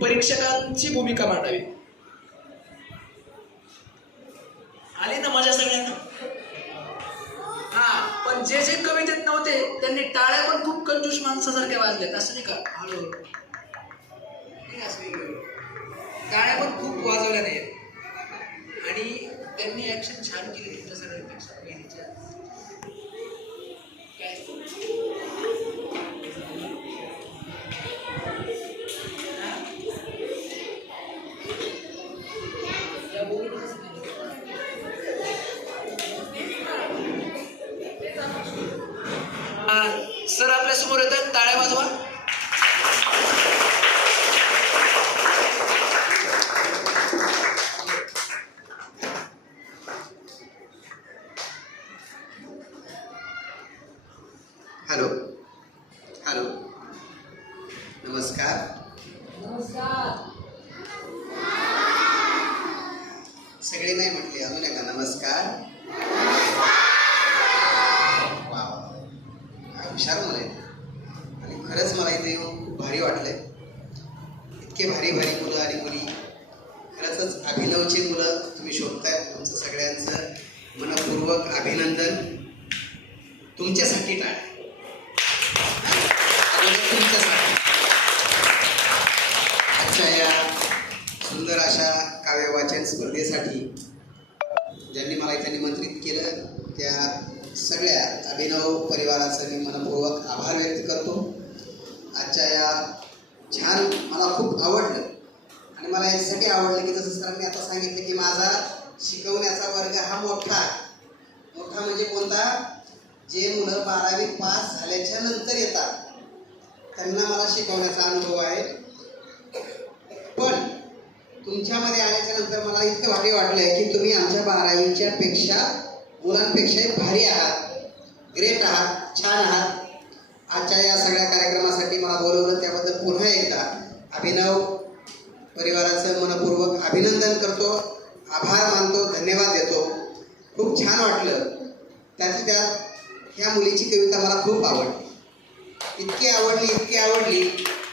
परीक्षकांची भूमिका मांडावी. आली ना मजा सगळ्यांना? हा पण जे जे कवितेत नव्हते त्यांनी टाळ्या पण खूप कंजूस माणसासारख्या वाजल्यात असं नाही का? हळू टाळ्या पण खूप वाजवल्या नाही आणि त्यांनी ऍक्शन छान केली सगळ्यांपेक्षा. हॅलो. हॅलो. नमस्कार. सगळे नाही म्हटले अजून एका. नमस्कार. वा हुशार मुलं आहे आणि खरंच मला इथे येऊन खूप भारी वाटलंय. इतके भारी भारी मुलं आणि मुली. खरंच अभिनवची मुलं तुम्ही शोधताय. तुमचं सगळ्यांचं मनपूर्वक अभिनंदन. तुमच्यासाठी टाळ्या अगोदर तुमच्यासाठी आजच्या या सुंदर अशा काव्य वाचन स्पर्धेसाठी ज्यांनी मला इथे निमंत्रित केलं त्या सगळ्या अभिनव परिवाराचं मी मनपूर्वक आभार व्यक्त करतो. आजच्या या छान मला खूप आवडलं. आणि मला यासाठी आवडलं की जसं सरांनी आता सांगितलं की माझा शिकवण्याचा वर्ग हा मोठा आहे. मोठा म्हणजे कोणता? जे मुलं बारावी पास झाल्याच्यानंतर येतात. त्यांना मला शिकवण्याचा अनुभव आहे. तुमच्यामध्ये आल्याच्यानंतर मला इतकं भारी वाटलंय की तुम्ही आमच्या बारावीच्या पेक्षा मुलांपेक्षाही भारी आहात. ग्रेट आहात छान आहात. आजच्या या सगळ्या कार्यक्रमासाठी मला बोलवलं त्याबद्दल पुन्हा एकदा अभिनव परिवाराचं मनपूर्वक अभिनंदन करतो आभार मानतो धन्यवाद देतो. खूप छान वाटलं. त्यातल्या त्यात ह्या मुलीची कविता मला खूप आवडली. इतकी आवडली इतकी आवडली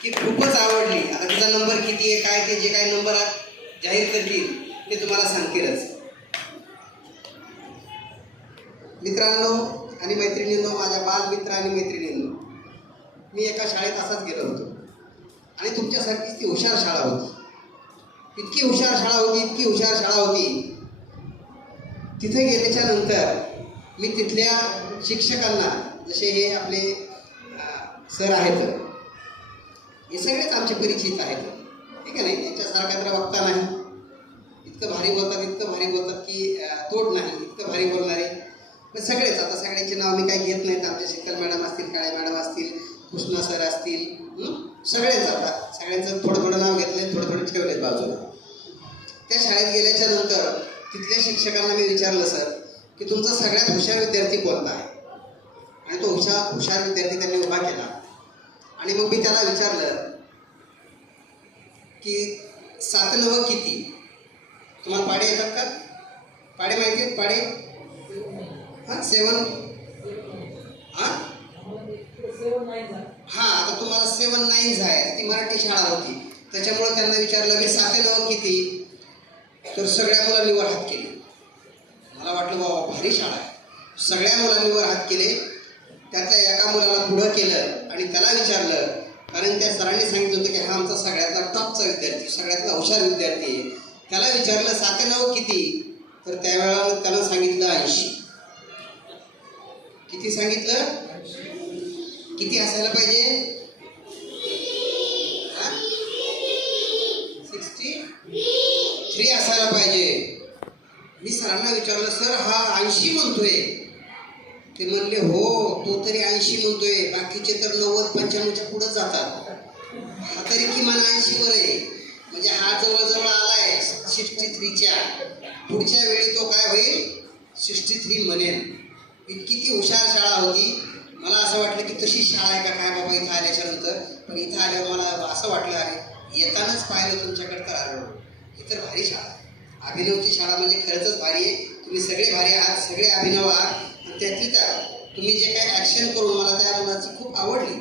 की खूपच आवडली. आता तिचा नंबर किती आहे काय ते जे काही नंबर जाहीर करतील ते तुम्हाला सांगतीलच. मित्रांनो आणि मैत्रिणींनो माझ्या बालमित्र आणि मैत्रिणींनो मी एका शाळेत असाच गेलो होतो. आणि तुमच्यासारखीच ती हुशार शाळा होती. इतकी हुशार शाळा होती इतकी हुशार शाळा होती. तिथे गेल्याच्यानंतर मी तिथल्या शिक्षकांना जसे हे आपले सर आहेत हे सगळेच आमचे परिचित आहेत. ठीक आहे नाही यांच्यासारखा तर वक्ता नाही. इतकं भारी बोलतात इतकं भारी बोलतात की तोड नाही. इतकं भारी बोलणारे. पण सगळेच आता सगळ्यांचे नाव मी काही घेत नाहीत. आमचे शिकल मॅडम असतील काळे मॅडम असतील कृष्णा सर असतील सगळेच आता. सगळ्यांचं थोडं थोडं नाव घेतलंय थोडं थोडं ठेवलंय बाजूला. त्या शाळेत गेल्याच्यानंतर तिथल्या शिक्षकांना मी विचारलं सर की तुमचा सगळ्यात हुशार विद्यार्थी कोणता आहे? आणि तो हुशार हुशार विद्यार्थी त्यांनी उभा केला. आणि मग मी त्याला विचारलं की सात नव किती? तुम्हाला पाडे येतात का? पाडे माहिती आहेत? पाडे? हां सेवन हां? हां आता तुम्हाला सेवन नाईन आहे ती मराठी शाळा होती. त्याच्यामुळे त्यांना विचारलं की साते नव किती? तर सगळ्या मुलांनी वर हात केले. मला वाटलं बाबा भारी शाळा आहे. सगळ्या मुलांनी वर हात केले. त्यातल्या एका मुलाला पुढं केलं आणि त्याला विचारलं. कारण त्या सरांनी सांगितलं होतं की हा आमचा सगळ्यात टॉपचा विद्यार्थी सगळ्यातला हुशार विद्यार्थी आहे. त्याला विचारलं साते नऊ किती? तर त्यावेळेला त्यानं सांगितलं ऐंशी. किती सांगितलं? किती असायला पाहिजे? सिक्स्टी? थ्री असायला पाहिजे. मी सरांना विचारलं सर हा ऐंशी म्हणतोय. ते म्हणले हो तो तरी ऐंशी म्हणतोय. बाकीचे तर नव्वद पंच्याण्णवच्या पुढे जातात. तरी किमान ऐंशी वर आहे. म्हणजे हा जवळजवळ आलाय सिक्स्टी थ्रीच्या पुढच्या वेळी तो काय होईल? सिक्स्टी थ्री म्हणेल. इतकी ती हुशार शाळा होती. मला असं वाटलं की तशी शाळा आहे का? काय बाबा इथं आल्याच्यानंतर पण इथं आल्यावर मला असं वाटलं अरे येतानाच पाहिलं तुमच्याकडे तर आलो. ही तर भारी शाळा आहे. अभिनवची शाळा म्हणजे खरंच भारी आहे. तुम्ही सगळे भारी आहात सगळे अभिनव आहात. आणि त्यातली त्या तुम्ही जे काही ॲक्शन करून मला त्या मुलाची खूप आवडली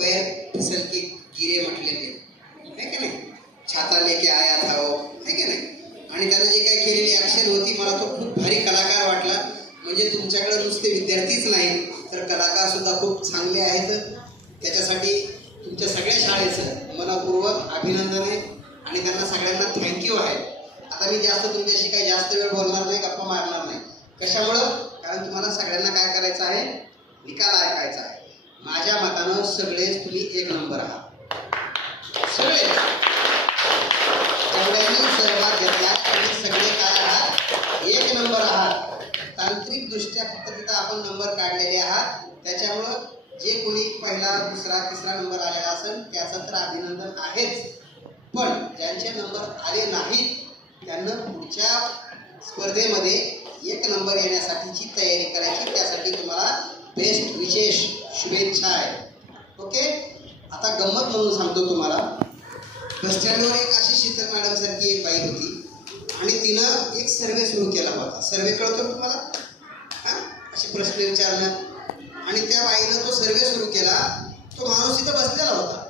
पैर फिसलकी गिरे म्हटलेले है का नाही? छाता लेके आया था वो. है की नाही? आणि त्यानं जे काही केलेली ॲक्शन होती मला तो खूप भारी कलाकार वाटला. म्हणजे तुमच्याकडे नुसते विद्यार्थीच नाही तर कलाकार सुद्धा खूप चांगले आहेत. त्याच्यासाठी तुमच्या सगळ्या शाळेचं मनापूर्वक अभिनंदन आहे आणि त्यांना सगळ्यांना थँक्यू आहे. आता मी जास्त तुमच्याशी काही जास्त वेळ बोलणार नाही गप्पा मारणार नाही. कशामुळं? कारण तुम्हाला सगळ्यांना काय करायचं आहे? निकाल ऐकायचा आहे. माझ्या मतानं सगळेच तुम्ही एक नंबर आहात. सगळे. सगळ्यांनी सहभाग घेतला तुम्ही सगळे काय आहात? एक नंबर आहात. तांत्रिकदृष्ट्या फक्त तिथं आपण नंबर काढलेले आहात. त्याच्यामुळं जे कोणी पहिला दुसरा तिसरा नंबर आलेला असेल त्याचं तर अभिनंदन आहेच. पण ज्यांचे नंबर आले नाहीत त्यांना पुढच्या स्पर्धेमध्ये एक नंबर येण्यासाठीची तयारी करायची. त्यासाठी तुम्हाला बेस्ट विशेष शुभेच्छा आहे. ओके आता गंमत म्हणून सांगतो तुम्हाला. बस स्टँडवर एक अशी शीतल मॅडम सारखी एक बाई होती. आणि तिनं एक सर्वे सुरू केला होता. सर्वे कळतो तुम्हाला? हां? असे प्रश्न विचारणं आणि त्या बाईनं तो सर्वे सुरू केला. तो माणूस तिथं बसलेला होता.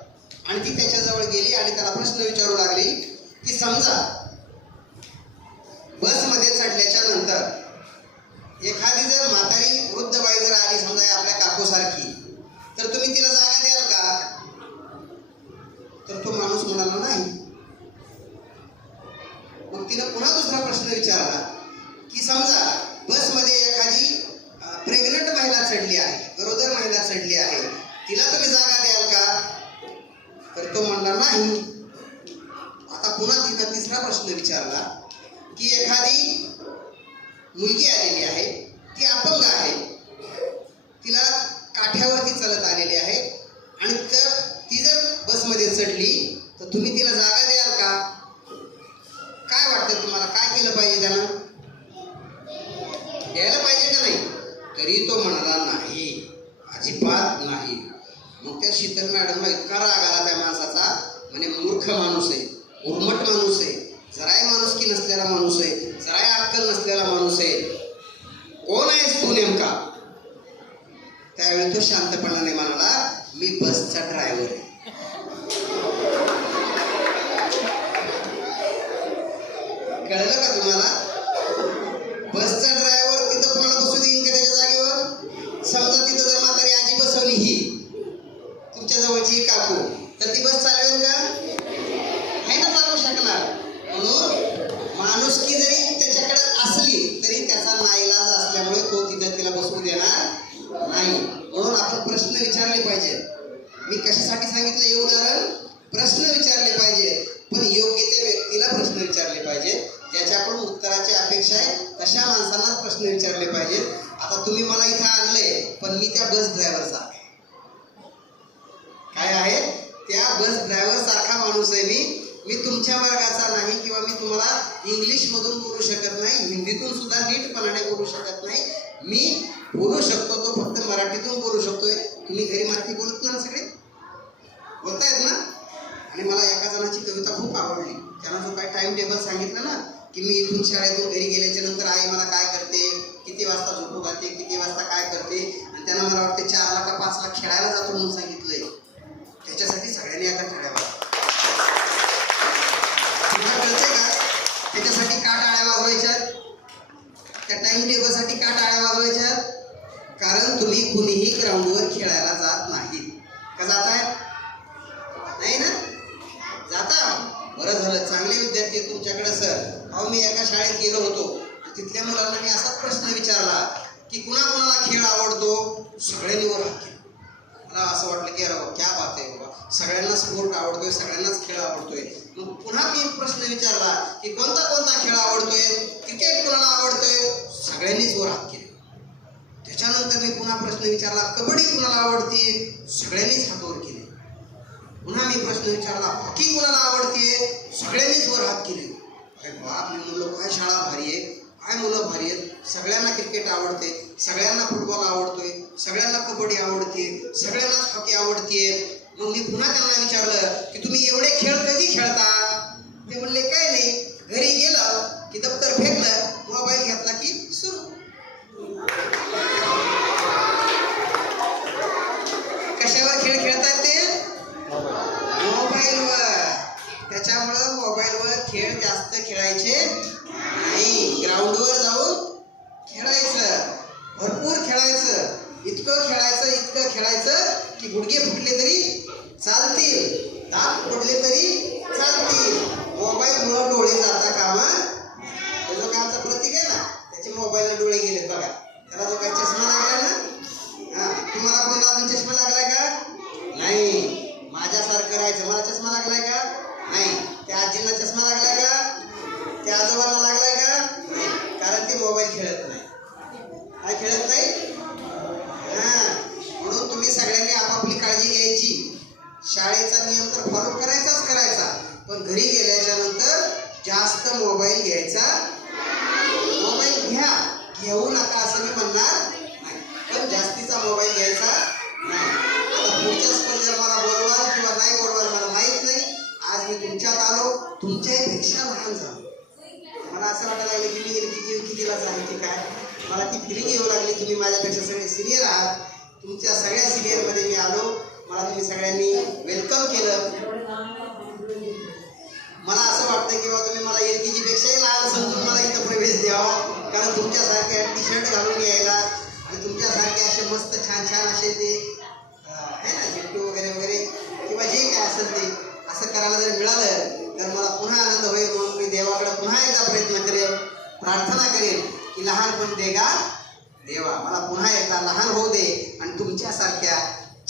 आणि ती त्याच्याजवळ गेली आणि त्याला प्रश्न विचारू लागली की समजा बसमध्ये चढल्याच्या नंतर एखादी जर म्हातारी वृद्ध बाई जर आली समजा आपल्या काकूसारखी तर तुम्ही तिला जागा द्याल का? तर तो माणूस म्हणाला नाही. मग तिनं पुन्हा दुसरा प्रश्न विचारला की समजा बसमध्ये एखादी प्रेग्नंट महिला चढली आहे गरोदर महिला चढली आहे तिला तुम्ही जागा द्याल का? तर तो म्हणला नाही. आता पुन्हा तिनं तिसरा प्रश्न विचारला की एखादी मुलगी आलेली आहे ती अपंग आहे. तिला काठ्यावरती चालत आलेली आहे. आणि तर ती जर बसमध्ये चढली तर तुम्ही तिला जागा द्याल का? काय वाटतं तुम्हाला? काय केलं पाहिजे त्यानं द्यायला पाहिजे का नाही? तरी तो म्हणाला नाही अजिबात नाही. मग त्या शीतल मॅडमला इतका राग आला त्या माणसाचा. म्हणे मूर्ख माणूस आहे. उर्मट माणूस आहे. जराही माणुसकी नसलेला माणूस आहे. जराय अक्कल नसलेला माणूस आहे कोण आहेस तू नेमका त्यावेळी तो शांतपणाने म्हणाला मी बसचा ड्रायव्हर आहे. कळलं का तुम्हाला? तुमच्या वर्गाचा नाही किंवा मी तुम्हाला इंग्लिश मधून बोलू शकत नाही हिंदीतून सुद्धा नीटपणाने बोलू शकत नाही. मी बोलू शकतो तो फक्त मराठीतून बोलू शकतोय. तुम्ही घरी मराठी बोलत ना सगळे? बोलतायत ना? आणि मला एका जणाची कविता खूप आवडली. त्यानं जो काही टाइम टेबल सांगितलं ना की मी इथून शाळेतून घरी गेल्याच्यानंतर आई मला काय करते किती वाजता झोपू घालते किती वाजता काय करते आणि त्यांना मला वाटते चारला का पाचला खेळायला जातो म्हणून सांगितलंय. त्याच्यासाठी सगळ्यांनी आता ठरावा तुला कळते का त्याच्यासाठी का टाळ्या वाजवायच्या त्या टाइम टेबलसाठी का टाळ्या वाजवायच्या? कारण तुम्ही कुणीही ग्राउंडवर खेळायला जात नाही का जाताय? नाही ना? जाता. बरं झालं. चांगले विद्यार्थी तुमच्याकडे सर. अहो मी एका शाळेत गेलो होतो. तिथल्या मुलांना मी असाच प्रश्न विचारला की कुणा कुणाला खेळ आवडतो? सगळ्यांनी वर मला असं वाटलं की अरे वा, क्या बात आहे बाबा. सगळ्यांना स्पोर्ट आवडतोय सगळ्यांनाच खेळ आवडतोय. मग पुन्हा मी प्रश्न विचारला की कोणता कोणता खेळ आवडतोय? सगळ्यांनीच वर हात केले. त्याच्यानंतर मी पुन्हा प्रश्न विचारला कबड्डी कुणाला आवडते सगळ्यांनीच हातवर केले. पुन्हा मी प्रश्न विचारला हॉकी कुणाला आवडते सगळ्यांनीच वर हात केले. अरे बाप मी मुलं काय शाळा भारी आहे काय मुलं भारी आहेत. सगळ्यांना क्रिकेट आवडते सगळ्यांना फुटबॉल आवडतोय सगळ्यांना कबड्डी आवडते सगळ्यांनाच हॉकी आवडते मग मी पुन्हा त्यांना विचारलं की तुम्ही एवढे खेळ कधी खेळता? proletariado शाळेचा नियम तर फॉलो करायचाच करायचा. पण घरी गेल्याच्यानंतर जास्त मोबाईल घ्यायचा मोबाईल घ्या. घेऊ नका असं मी म्हणणार नाही. पण जास्तीचा मोबाईल घ्यायचा नाही. आता पुढच्या स्पर्धेला मला बोलवाल किंवा नाही बोलवाल मला माहीत नाही. आज मी तुमच्यात आलो. तुमच्यापेक्षा लहान झालो. मला असं वाटायला लागलं की मी किती कितीला झाली की काय? मला ती फिलिंग येऊ लागली की मी माझ्यापेक्षा सगळे सिनियर आहात. तुमच्या सगळ्या सिनियरमध्ये मी आलो. मला तुम्ही सगळ्यांनी वेलकम केलं. मला असं वाटतं की बा तुम्ही मला एल के पेक्षाही लहान समजून मला इथं प्रवेश द्यावा. कारण तुमच्यासारख्या टी शर्ट घालून यायला आणि तुमच्यासारखे असे मस्त छान छान असे ते आहे ना जिट्टू वगैरे वगैरे किंवा जे काय असेल ते असं करायला जर मिळालं तर मला पुन्हा आनंद होईल म्हणून मी देवाकडे पुन्हा एकदा प्रयत्न करेन प्रार्थना करेन की लहानपण देगा देवा. मला पुन्हा एकदा लहान होऊ दे आणि तुमच्यासारख्या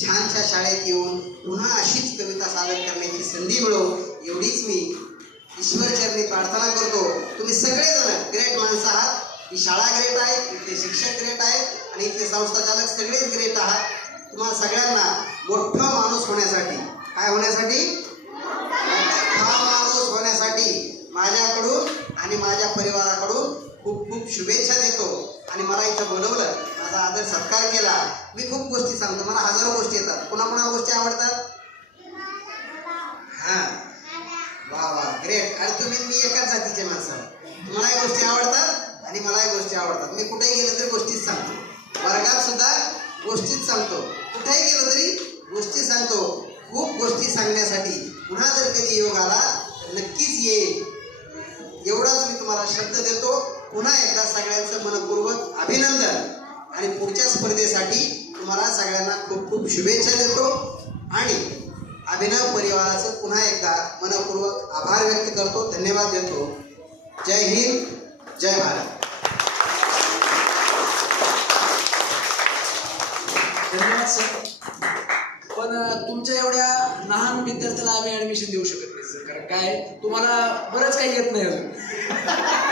छानशा शाळेत येऊन पुन्हा अशीच कविता सादर करण्याची संधी मिळो एवढीच मी ईश्वरचरणी प्रार्थना करतो. तुम्ही सगळेजण ग्रेट माणसं आहात. ही शाळा ग्रेट आहे इथले शिक्षक ग्रेट आहेत आणि इथले संस्था चालक सगळेच ग्रेट आहात. तुम्हाला सगळ्यांना मोठा माणूस होण्यासाठी काय होण्यासाठी? मोठा माणूस होण्यासाठी माझ्याकडून आणि माझ्या परिवाराकडून खूप खूप शुभेच्छा देतो. आणि मला इथं बोलवलं माझा आदर सत्कार केला. मी खूप गोष्टी सांगतो मला हजारो गोष्टी येतात. पुन्हा कोणाला गोष्टी आवडतात? हा. वा वा. ग्रेट आणि तुम्ही मी एकाच जातीचे माणसं. तुम्हालाही गोष्टी आवडतात आणि मलाही गोष्टी आवडतात. मी कुठेही गेलो तरी गोष्टीच सांगतो. वर्गात सुद्धा गोष्टीच सांगतो. कुठेही गेलो तरी गोष्टी सांगतो. खूप गोष्टी सांगण्यासाठी. पुन्हा जर कधी योग आला तर नक्कीच येईल. एवढाच मी तुम्हाला शब्द देतो. पुन्हा एकदा सगळ्यांचं मनपूर्वक अभिनंदन आणि पुढच्या स्पर्धेसाठी तुम्हाला सगळ्यांना खूप खूप शुभेच्छा देतो. आणि अभिनव परिवाराचं पुन्हा एकदा मनपूर्वक आभार व्यक्त करतो धन्यवाद देतो. जय हिंद जय भारत. धन्यवाद सर. पण तुमच्या एवढ्या लहान विद्यार्थ्याला आम्ही ऍडमिशन देऊ शकत नाही सर. कारण काय? तुम्हाला बरंच काही येत नाही अजून.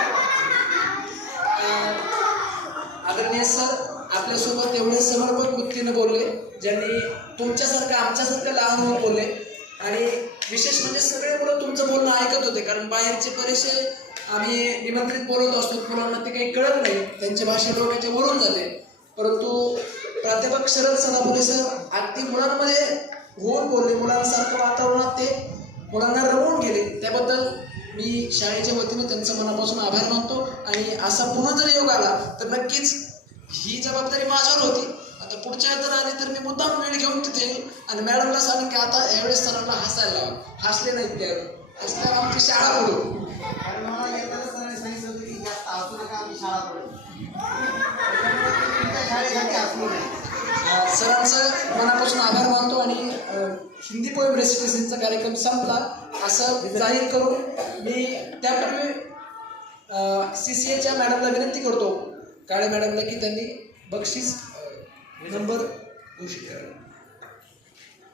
आदरणीय सर आपल्यासोबत एवढे समर्पक वृत्तीनं बोलले ज्यांनी तुमच्यासारखं आमच्यासारखं लहान मुलं बोलले. आणि विशेष म्हणजे सगळे मुलं तुमचं बोलणं ऐकत होते कारण बाहेरचे बरेचसे आम्ही निमंत्रित बोलत असतो मुलांना ते काही कळत नाही त्यांची भाषा डोक्याच्या बोलून जाते. परंतु प्राध्यापक शरद सदापुरे सर अगदी मुलांमध्ये होऊन बोलले मुलांसारखं वातावरणात ते मुलांना रमवून गेले. त्याबद्दल मी शाळेच्या वतीने त्यांचं मनापासून आभार मानतो. आणि असा पुन्हा जर योग आला तर नक्कीच ही जबाबदारी माझ्यावर होती. आता पुढच्या जर आली तर मी मुद्दाम वेळ घेऊन तिथे येईल आणि मॅडमला सांगेन की आता यावेळेस सरांना हसायला लावा. हसले नाहीत त्यावर हसल्यावर आमची शाळा अ, सरांचं मनापासून आभार मानतो आणि हिंदी पोएम रेसिटेशनचा कार्यक्रम संपला. असं जाहीर करून मी त्यापूर्वी सी सी एच्या मॅडमला विनंती करतो. काळे मॅडमला की त्यांनी बक्षीस नंबर घोषित करावा.